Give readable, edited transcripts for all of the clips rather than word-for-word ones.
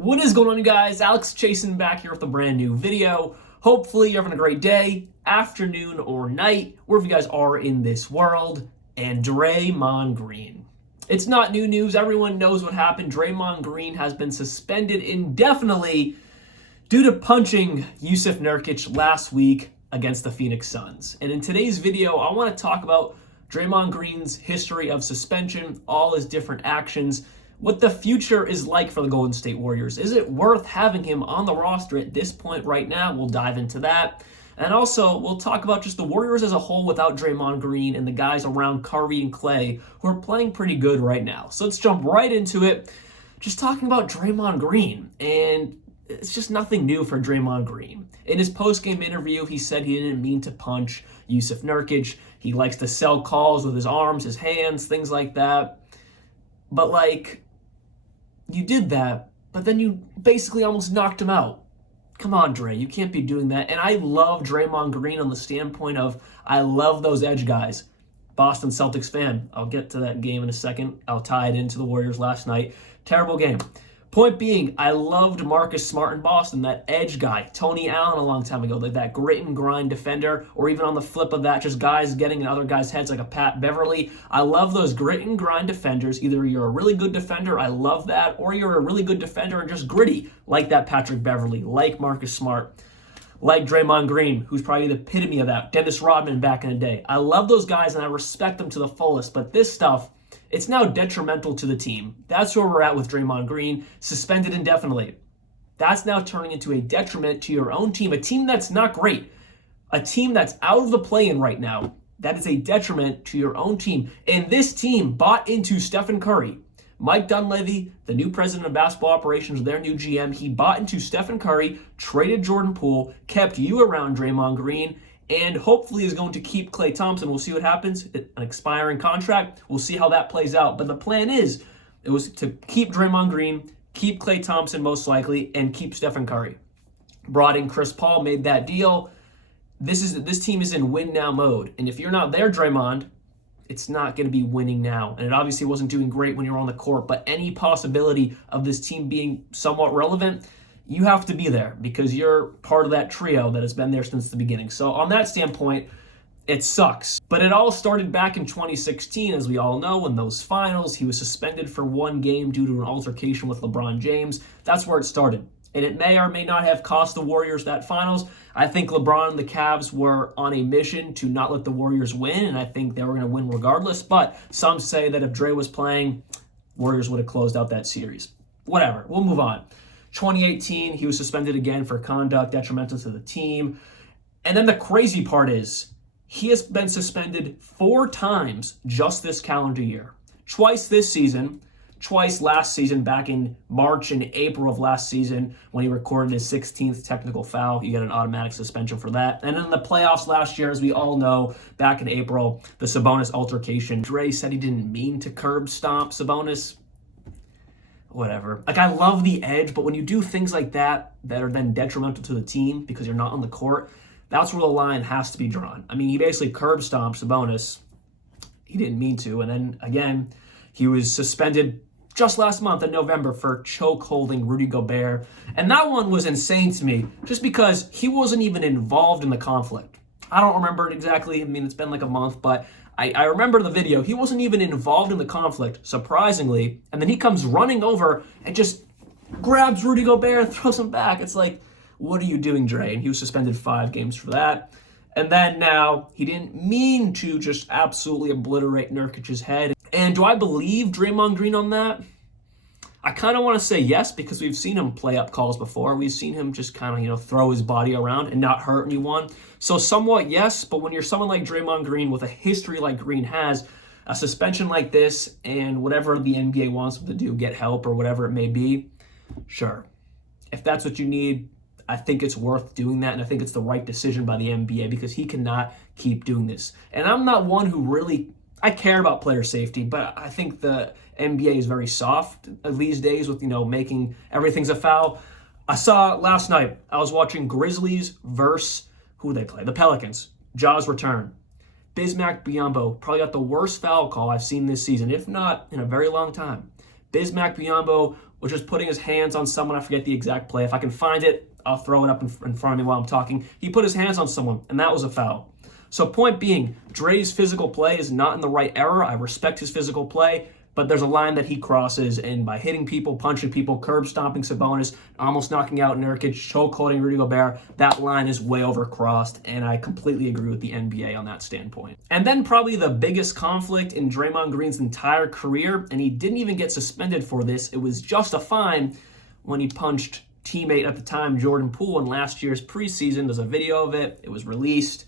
What is going on, you guys? Alex Chasen back here with a brand new video. Hopefully you're having a great day, afternoon, or night, wherever you guys are in this world. And Draymond Green. It's not new news. Everyone knows what happened. Draymond Green has been suspended indefinitely due to punching Jusuf Nurkic last week against the Phoenix Suns. And in today's video, I want to talk about Draymond Green's history of suspension, all his different actions, what the future is like for the Golden State Warriors. Is it worth having him on the roster at this point right now? We'll dive into that. And also, we'll talk about just the Warriors as a whole without Draymond Green and the guys around Curry and Clay who are playing pretty good right now. So let's jump right into it. Just talking about Draymond Green. And it's just nothing new for Draymond Green. In his post-game interview, he said he didn't mean to punch Jusuf Nurkic. He likes to sell calls with his arms, his hands, things like that. But you did that, but then you basically almost knocked him out. Come on, Dray, you can't be doing that. And I love Draymond Green on the standpoint of I love those edge guys. Boston Celtics fan. I'll get to that game in a second. I'll tie it into the Warriors last night. Terrible game. Point being, I loved Marcus Smart in Boston, that edge guy. Tony Allen a long time ago, like that grit and grind defender, or even on the flip of that, just guys getting in other guys' heads like a Pat Beverly. I love those grit and grind defenders. Either you're a really good defender, I love that, or you're a really good defender and just gritty, like that Patrick Beverly, like Marcus Smart, like Draymond Green, who's probably the epitome of that. Dennis Rodman back in the day. I love those guys and I respect them to the fullest, but this stuff, it's now detrimental to the team. That's where we're at with Draymond Green, suspended indefinitely. That's now turning into a detriment to your own team, a team that's not great, a team that's out of the play-in right now. That is a detriment to your own team. And this team bought into Stephen Curry. Mike Dunleavy, the new president of basketball operations, their new GM, he bought into Stephen Curry, traded Jordan Poole, kept you around Draymond Green, and hopefully is going to keep Klay Thompson. We'll see what happens. An expiring contract. We'll see how that plays out. But the plan it was to keep Draymond Green, keep Klay Thompson most likely, and keep Stephen Curry. Brought in Chris Paul, made that deal. This team is in win now mode. And if you're not there, Draymond, it's not going to be winning now. And it obviously wasn't doing great when you were on the court. But any possibility of this team being somewhat relevant, you have to be there because you're part of that trio that has been there since the beginning. So on that standpoint, it sucks. But it all started back in 2016, as we all know, in those finals. He was suspended for one game due to an altercation with LeBron James. That's where it started. And it may or may not have cost the Warriors that finals. I think LeBron and the Cavs were on a mission to not let the Warriors win, and I think they were going to win regardless. But some say that if Dray was playing, Warriors would have closed out that series. Whatever, we'll move on. 2018, he was suspended again for conduct detrimental to the team. And then the crazy part is, he has been suspended 4 times just this calendar year. Twice this season, twice last season, back in March and April of last season when he recorded his 16th technical foul. You get an automatic suspension for that. And in the playoffs last year, as we all know, back in April, the Sabonis altercation. Dray said he didn't mean to curb stomp Sabonis. Whatever. I love the edge, but when you do things like that are then detrimental to the team because you're not on the court, that's where the line has to be drawn. I mean, he basically curb stomped Sabonis. He didn't mean to. And then, again, he was suspended just last month in November for choke holding Rudy Gobert. And that one was insane to me just because he wasn't even involved in the conflict. I don't remember it exactly. I mean, it's been like a month, but I remember the video. He wasn't even involved in the conflict, surprisingly. And then he comes running over and just grabs Rudy Gobert and throws him back. It's like, what are you doing, Dray? And he was suspended 5 games for that. And then now he didn't mean to just absolutely obliterate Nurkic's head. And do I believe Draymond Green on that? I kind of want to say yes because we've seen him play up calls before. We've seen him just kind of, throw his body around and not hurt anyone. So somewhat yes, but when you're someone like Draymond Green with a history like Green has, a suspension like this and whatever the NBA wants him to do, get help or whatever it may be, sure. If that's what you need, I think it's worth doing that, and I think it's the right decision by the NBA because he cannot keep doing this. And I'm not one who really, I care about player safety, but I think the NBA is very soft these days with, making everything's a foul. I saw last night, I was watching Grizzlies versus, who they play? The Pelicans. Ja's return. Bismack Biyombo probably got the worst foul call I've seen this season, if not in a very long time. Bismack Biyombo was just putting his hands on someone. I forget the exact play. If I can find it, I'll throw it up in front of me while I'm talking. He put his hands on someone, and that was a foul. So point being, Dray's physical play is not in the right era. I respect his physical play, but there's a line that he crosses, and by hitting people, punching people, curb stomping Sabonis, almost knocking out Nurkic, chokeholding Rudy Gobert, that line is way overcrossed, and I completely agree with the NBA on that standpoint. And then probably the biggest conflict in Draymond Green's entire career, and he didn't even get suspended for this, it was just a fine when he punched teammate at the time, Jordan Poole, in last year's preseason. There's a video of it. It was released.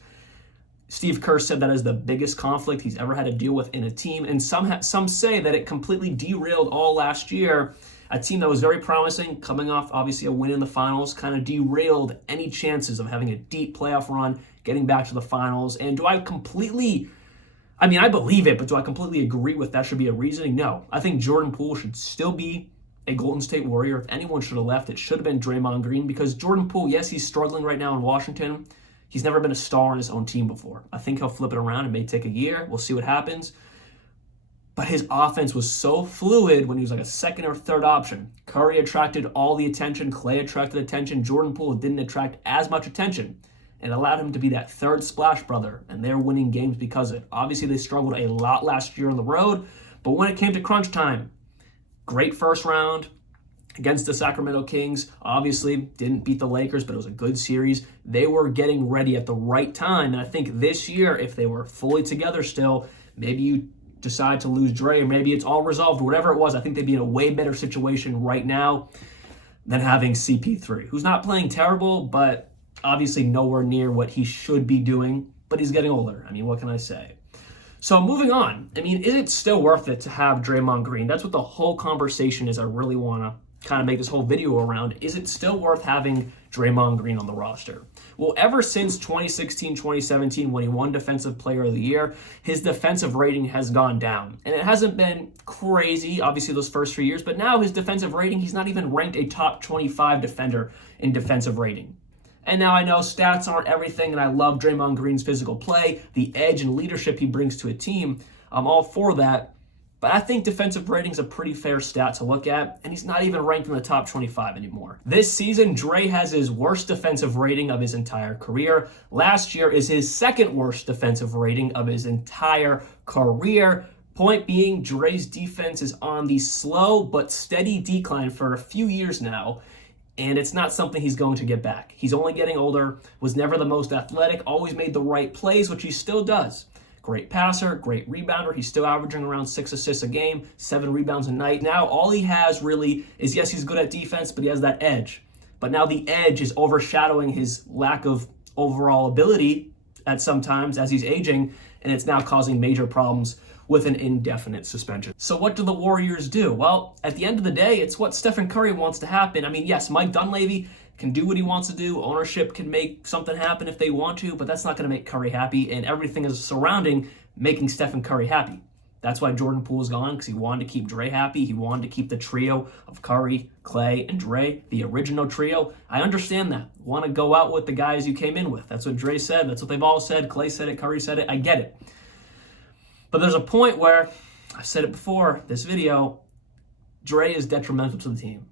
Steve Kerr said that is the biggest conflict he's ever had to deal with in a team, and some say that it completely derailed all last year. A team that was very promising, coming off obviously a win in the finals, kind of derailed any chances of having a deep playoff run, getting back to the finals. And do I completely, I believe it, but do I completely agree with that should be a reasoning? No. I think Jordan Poole should still be a Golden State Warrior. If anyone should have left, it should have been Draymond Green, because Jordan Poole, yes, he's struggling right now in Washington. He's never been a star on his own team before. I think he'll flip it around. It may take a year. We'll see what happens. But his offense was so fluid when he was like a second or third option. Curry attracted all the attention. Clay attracted attention. Jordan Poole didn't attract as much attention. And allowed him to be that third splash brother. And they're winning games because of it. Obviously, they struggled a lot last year on the road. But when it came to crunch time, great first round against the Sacramento Kings. Obviously, didn't beat the Lakers, but it was a good series. They were getting ready at the right time. And I think this year, if they were fully together still, maybe you decide to lose Dray, or maybe it's all resolved, whatever it was, I think they'd be in a way better situation right now than having CP3, who's not playing terrible, but obviously nowhere near what he should be doing. But he's getting older. What can I say? So moving on, is it still worth it to have Draymond Green? That's what the whole conversation is. I really want to kind of make this whole video around. Is it still worth having Draymond Green on the roster? Well, ever since 2016, 2017, when he won Defensive Player of the Year, his defensive rating has gone down. And it hasn't been crazy, obviously, those first few years, but now his defensive rating, he's not even ranked a top 25 defender in defensive rating. And now I know stats aren't everything, and I love Draymond Green's physical play, the edge and leadership he brings to a team. I'm all for that. But I think defensive rating is a pretty fair stat to look at, and he's not even ranked in the top 25 anymore. This season, Dray has his worst defensive rating of his entire career. Last year is his second worst defensive rating of his entire career. Point being, Dray's defense is on the slow but steady decline for a few years now, and it's not something he's going to get back. He's only getting older, was never the most athletic, always made the right plays, which he still does. Great passer, great rebounder. He's still averaging around 6 assists a game, 7 rebounds a night. Now all he has really is, yes, he's good at defense, but he has that edge. But now the edge is overshadowing his lack of overall ability at some times as he's aging, and it's now causing major problems with an indefinite suspension. So what do the Warriors do? Well, at the end of the day, it's what Stephen Curry wants to happen. Yes, Mike Dunleavy can do what he wants to do. Ownership can make something happen if they want to, but that's not going to make Curry happy, and everything is surrounding making Stephen Curry happy. That's why Jordan Poole is gone, because he wanted to keep Dray happy. He wanted to keep the trio of Curry, Clay, and Dray, the original trio. I understand that. Want to go out with the guys you came in with. That's what Dray said. That's what they've all said. Clay said it. Curry said it. I get it. But there's a point where, I've said it before, this video, Dray is detrimental to the team.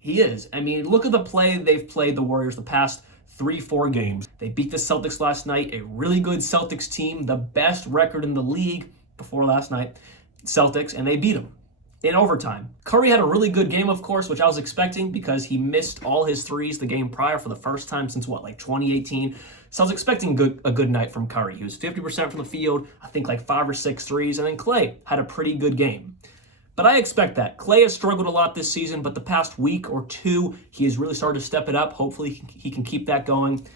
He is. Look at the play they've played, the Warriors, the past 3-4 games. They beat the Celtics last night, a really good Celtics team, the best record in the league before last night, Celtics, and they beat them in overtime. Curry had a really good game, of course, which I was expecting because he missed all his threes the game prior for the first time since, 2018. So I was expecting a good night from Curry. He was 50% from the field, I think 5 or 6 threes, and then Clay had a pretty good game. But I expect that. Clay has struggled a lot this season, but the past week or two, he has really started to step it up. Hopefully, he can keep that going.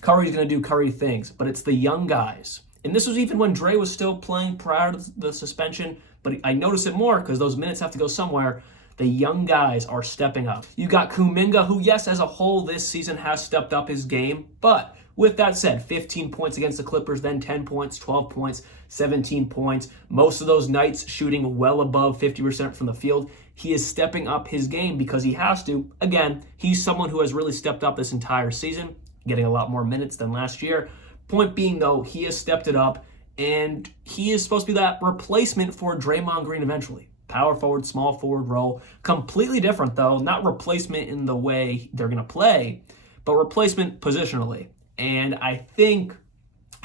Curry's going to do Curry things, but it's the young guys. And this was even when Dray was still playing prior to the suspension, but I notice it more because those minutes have to go somewhere. The young guys are stepping up. You got Kuminga, who, yes, as a whole this season has stepped up his game, but with that said, 15 points against the Clippers, then 10 points, 12 points, 17 points. Most of those nights shooting well above 50% from the field. He is stepping up his game because he has to. Again, he's someone who has really stepped up this entire season, getting a lot more minutes than last year. Point being, though, he has stepped it up, and he is supposed to be that replacement for Draymond Green eventually. power forward, small forward role. Completely different, though. Not replacement in the way they're going to play, but replacement positionally. And I think,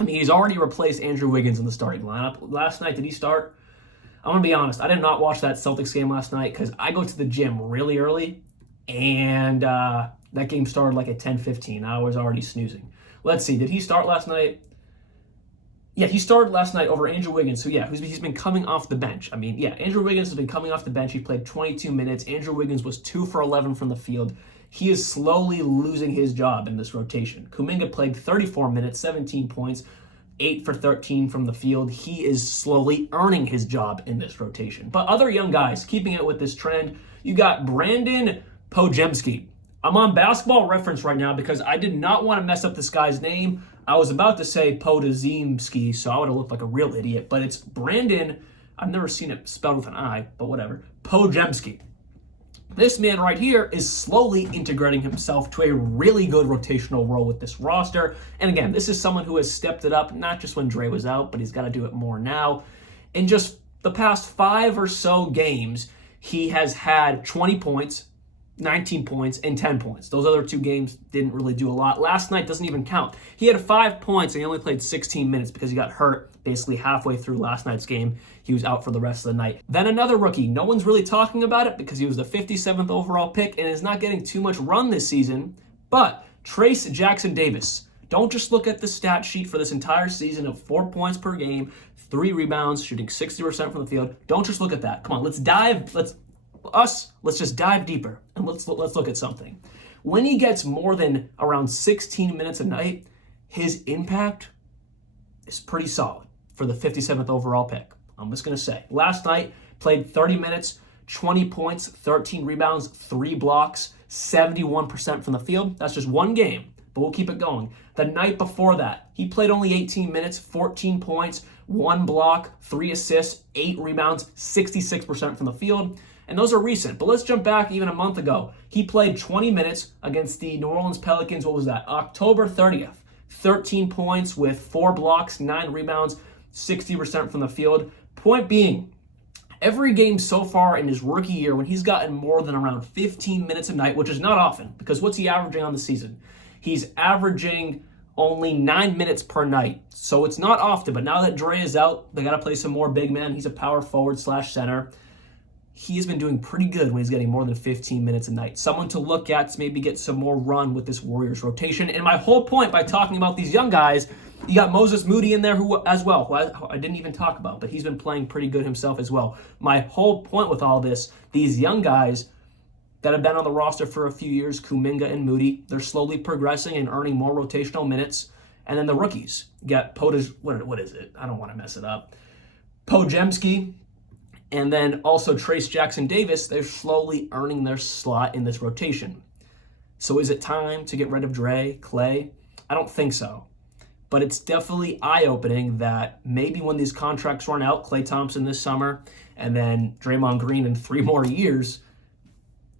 he's already replaced Andrew Wiggins in the starting lineup. Last night, did he start? I'm going to be honest. I did not watch that Celtics game last night because I go to the gym really early, and that game started like at 10:15. I was already snoozing. Let's see. Did he start last night? Yeah, he started last night over Andrew Wiggins. So, yeah, he's been coming off the bench. Andrew Wiggins has been coming off the bench. He played 22 minutes. Andrew Wiggins was 2 for 11 from the field. He is slowly losing his job in this rotation. Kuminga played 34 minutes, 17 points, 8 for 13 from the field. He is slowly earning his job in this rotation. But other young guys, keeping it with this trend, you got Brandon Pojemski. I'm on Basketball Reference right now because I did not want to mess up this guy's name. I was about to say Podazimski, so I would have looked like a real idiot. But it's Brandon, I've never seen it spelled with an I, but whatever, Pojemski. This man right here is slowly integrating himself to a really good rotational role with this roster. And again, this is someone who has stepped it up, not just when Dray was out, but he's got to do it more now. In just the past 5 or so games, he has had 20 points, 19 points, and 10 points. Those other 2 games didn't really do a lot. Last night doesn't even count. He had 5 points, and he only played 16 minutes because he got hurt basically halfway through last night's game. He was out for the rest of the night. Then another rookie. No one's really talking about it because he was the 57th overall pick and is not getting too much run this season, but Trayce Jackson-Davis. Don't just look at the stat sheet for this entire season of 4 points per game, 3 rebounds, shooting 60% from the field. Don't just look at that. Come on, let's just dive deeper and let's look at something. When he gets more than around 16 minutes a night, his impact is pretty solid for the 57th overall pick. I'm just going to say. Last night, played 30 minutes, 20 points, 13 rebounds, 3 blocks, 71% from the field. That's just one game, but we'll keep it going. The night before that, he played only 18 minutes, 14 points, 1 block, 3 assists, 8 rebounds, 66% from the field. And those are recent. But let's jump back even a month ago. He played 20 minutes against the New Orleans Pelicans. What was that? October 30th. 13 points with 4 blocks, 9 rebounds, 60% from the field. Point being, every game so far in his rookie year when he's gotten more than around 15 minutes a night, which is not often, because what's he averaging on the season? He's averaging only 9 minutes per night. So it's not often, but now that Dray is out, they got to play some more big men. He's a power forward / center. He has been doing pretty good when he's getting more than 15 minutes a night. Someone to look at to maybe get some more run with this Warriors rotation. And my whole point by talking about these young guys, you got Moses Moody in there who I didn't even talk about, but he's been playing pretty good himself as well. My whole point with all this, these young guys that have been on the roster for a few years, Kuminga and Moody, they're slowly progressing and earning more rotational minutes. And then the rookies, you got what is it? I don't want to mess it up. Pojemski, and then also Trayce Jackson-Davis, they're slowly earning their slot in this rotation. So is it time to get rid of Dray, Clay? I don't think so. But it's definitely eye-opening that maybe when these contracts run out, Klay Thompson this summer, and then Draymond Green in 3 more years,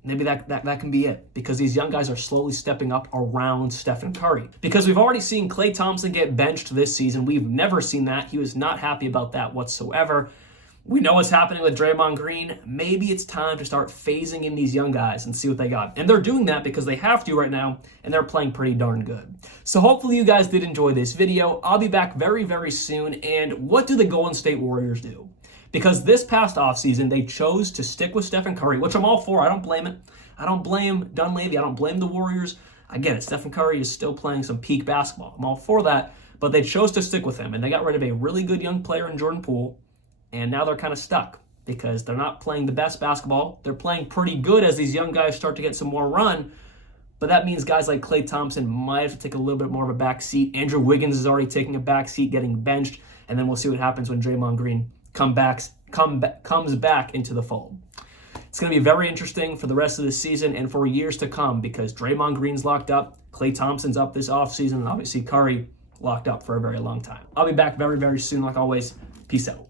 maybe that can be it. Because these young guys are slowly stepping up around Stephen Curry. Because we've already seen Klay Thompson get benched this season. We've never seen that. He was not happy about that whatsoever. We know what's happening with Draymond Green. Maybe it's time to start phasing in these young guys and see what they got. And they're doing that because they have to right now, and they're playing pretty darn good. So hopefully you guys did enjoy this video. I'll be back very, very soon. And what do the Golden State Warriors do? Because this past offseason, they chose to stick with Stephen Curry, which I'm all for. I don't blame it. I don't blame Dunleavy. I don't blame the Warriors. I get it. Stephen Curry is still playing some peak basketball. I'm all for that. But they chose to stick with him, and they got rid of a really good young player in Jordan Poole. And now they're kind of stuck because they're not playing the best basketball. They're playing pretty good as these young guys start to get some more run. But that means guys like Klay Thompson might have to take a little bit more of a back seat. Andrew Wiggins is already taking a back seat, getting benched. And then we'll see what happens when Draymond Green comes back into the fold. It's going to be very interesting for the rest of the season and for years to come because Draymond Green's locked up. Klay Thompson's up this offseason. And obviously Curry locked up for a very long time. I'll be back very, very soon like always. Peace out.